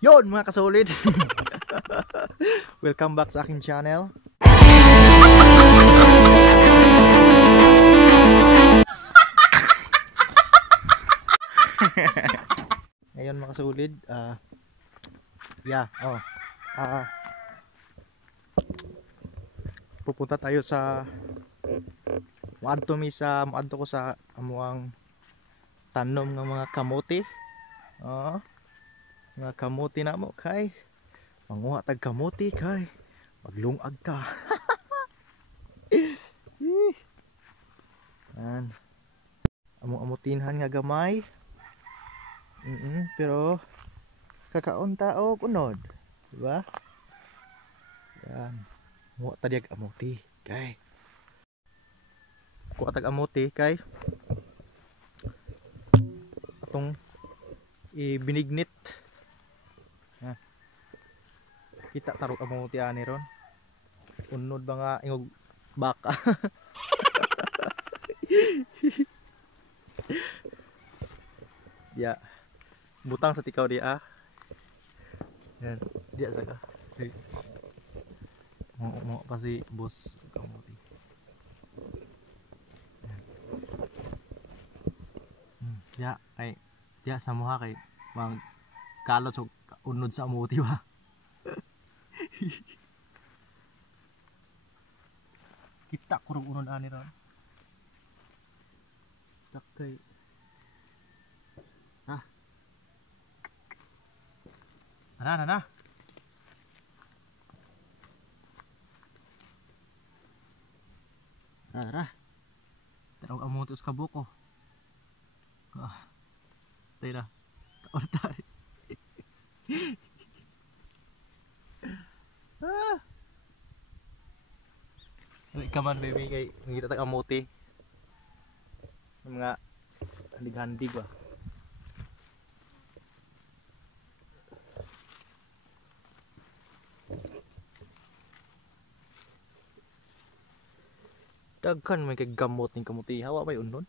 Yon mga kasolid. Welcome back sa aking channel. Ngayon mga kasolid, pupunta tayo sa muadto ko sa amuang tanom ng mga kamote. Mga kamote na mo kay manguha tag kamote kay maglungag ta. Yan. Amutinhan nga gamay. Pero kakaon tao kunod, diba? Yan. Muha tadi ag amuti kay. Kuha tag amuti kay atong ibinignit. Kita tarot amuti ani ron. Unod ba nga ingog baka. Ya. Butang sa tikaw dia. Yan, dia saka. Mau pasti bos kamuti. Ya, kay dia samuha kay mang kalot so unod sa amuti ba. Kita kurang unod ani ron. Stuck kay. Ana. Tara. Tawag amuti sa kabuko. Tayo na. Taon tayo. Come on baby, kay ngita tag amuti. Mga handig-handig ba. Daghan may kay gamot ning kamuti. Hawa may unod.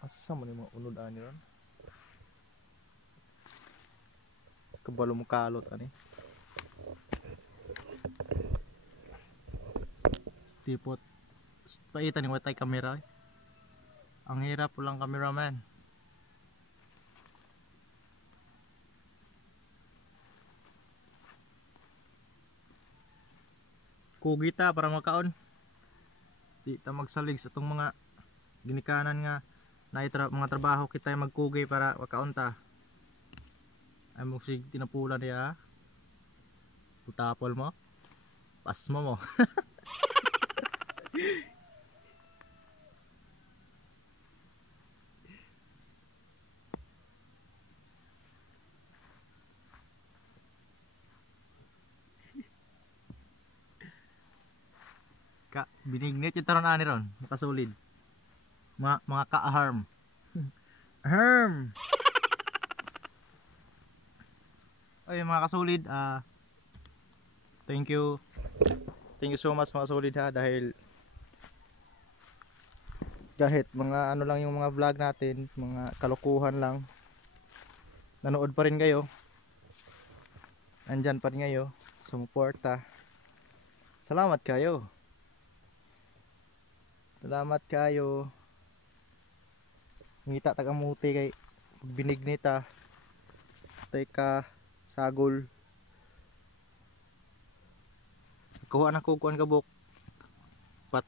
Asa man yung mga unod ani ron? Kabalo mo kalot ani. Tipot paitan ni watay kamera. Ang hirap pulang cameraman. Kugita para makaon. Di ta magsalig sa itong mga ginikanan nga na mga trabaho kita magkugay para makaon ta. Ay mo sig tinapulan niya. Utapol mo. Pasmo mo. Binignit yung taron ani ron, makasulid. Mga ka-harm. Harm. Ay mga kasulid, thank you so much mga kasulid ha, dahil kahit mga ano lang yung mga vlog natin, mga kalokohan lang, nanood pa rin kayo, nandyan pa rin kayo, sumuporta. Salamat kayo. Ngita tag amuti kay binignit tay ka sagol. Kuha na kukuan kabuk. Pat.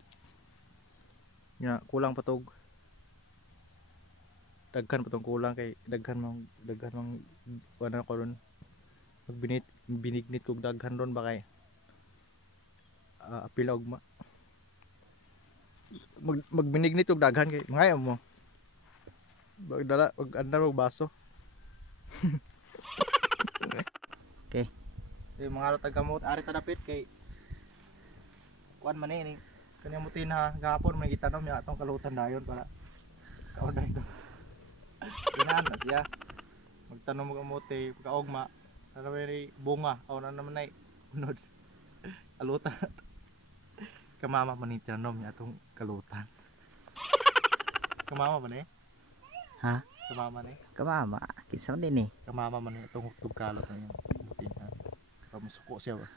Ya, kulang patog. Daghan patong kulang kay daghan mang wala ko ron. Binignit kog daghan ron ba kay apilog ma. Magbinignit og daghan kay mangayam mo. Bagdala og andar og baso. Okay. Yung mga tagamot ari ta dapit kay kuan man ni kanya mutin ha gahapon may gitanom niya atong kalutan dayon para kaon dito. Dinan na siya. Magtanom og amote pagkaugma para may bunga aw na naman nay unod. Kalutan. Kamama man ni tinanom niya atong kalutan. Kamama man eh? Ha? Kamama na eh. Kamama. Kinsa man din eh. Kamama man itong hugtog kalot na yung kamutin ha. Kamusuko siya ba?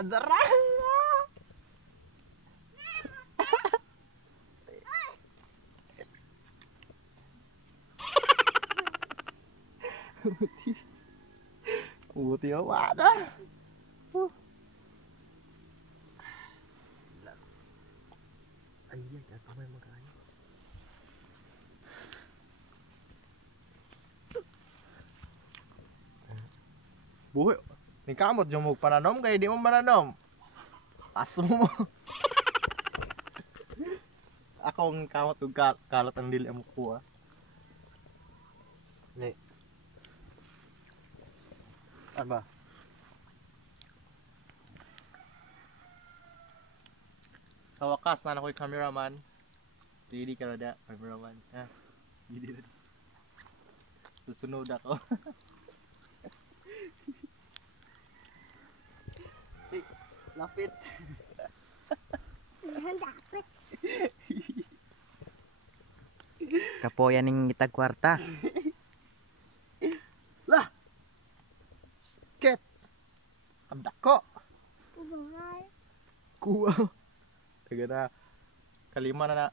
Adara! Buti ako ada. Ay, ito may magkaya. Buhay. Ni kamot yung pananom kaya di mo mananom. Aso mo. Akong kamot yung kalat ang dili mo kuha. Ni. Ano ba? Sa wakas na ako'y cameraman. Hindi ka na da, cameraman. Ha? Hindi na. Susunod ako. Lapit. Lapit. Kapoyan ning itag kwarta. Lah. Sket. Abdako. Ubungal. Kuha. Taga na. Kalima na na.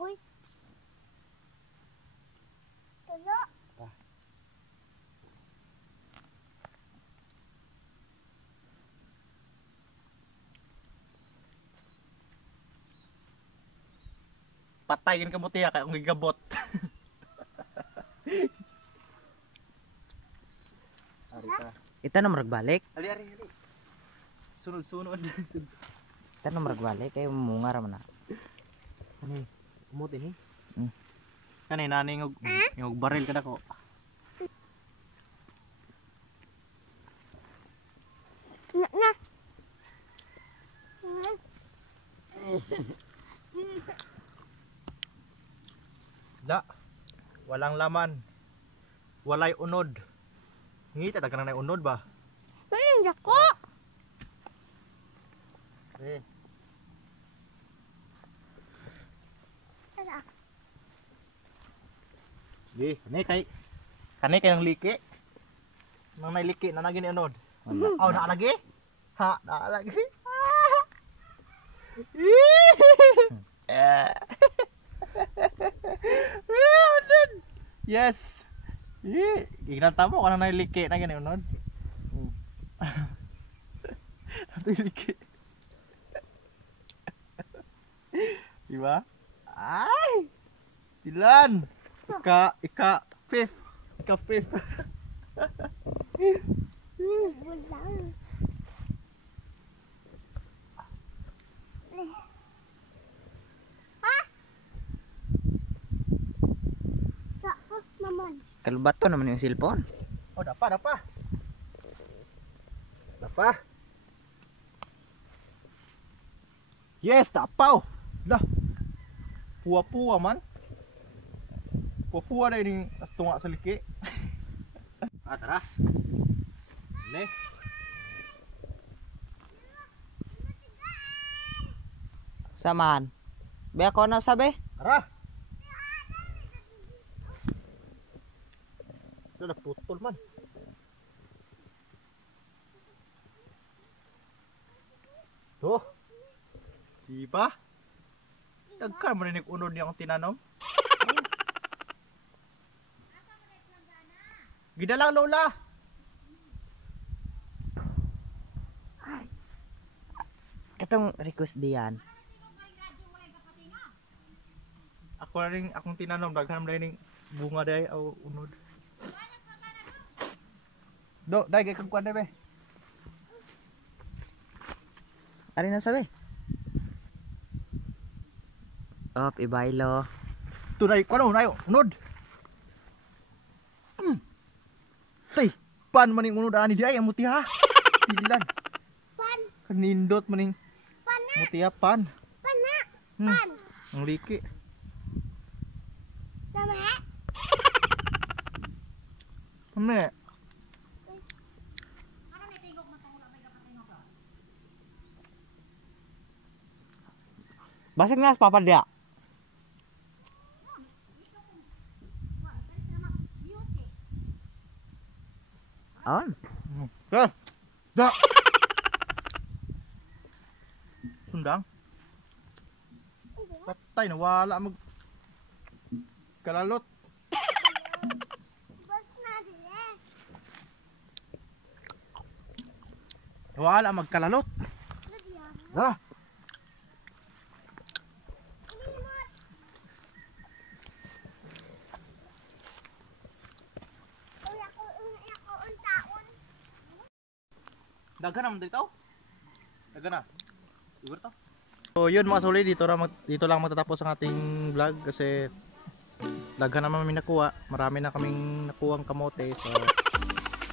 Uy. Tulo. Patayin ka mo tiya kaya kung gigabot. Ari ka. Ita na maragbalik. Ali. Sunod. Ita na maragbalik kay munga ra man na. Ani, umot ini. Hmm. Kani nani ngog baril kada ko. Na. Da. Walang laman. Walay unod. Ngita ta kanang unod ba? Walang dako. Eh. Tara. Di, kani kay nang liki. Nang nailiki na nagini unod. Oh, na lagi? Ha, na lagi. Yes. Gignanta mo kana nailiki na gani unod. Nailiki. Diba? Ay! Ilan? Fifth. Bulang. Ha? Dako naman. Kalubat ko naman yung cellphone. Oh, dapa. Yes, dapaw. Lah. Puwa man. Puwa na yung astunga sa liki. Tara. Ne. Saman. Be ako na sabi. Tara. Ito na putol man. Tuh. Diba? Nagkar mo rin unod niya akong tinanom. Gidalang lola. Katong request diyan. Ako na rin akong tinanom. Daghan mo rin bunga day o unod. Day, kay kagkuhan day be. Ari na sabi. Op, ibaylo. Tunay, kuano na unod. Tay, pan maning unod ani di ay mutiha. Pilan. Pan. Kanindot maning Pana. mutiha pan. Pana. Hmm. Pan. Ang liki. Sama. Ame. Basig na sa papa dia. On. Da! Da! Sundang? Patay na, wala mag... kalalot. Bas na dili. Wala magkalalot. Nagyan. Da! Limot. Uy, ako untaon. Dagan naman dito. Dagan na. Siguro to. So yun mga solid, dito lang matatapos ang ating vlog kasi daghan naman kami nakuha. Marami na kaming nakuhang kamote. So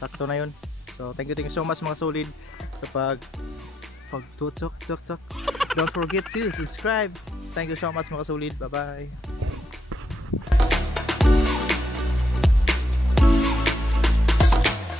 sakto na yun. So thank you so much mga solid sa pagtutok. Don't forget to subscribe. Thank you so much mga solid. Bye bye.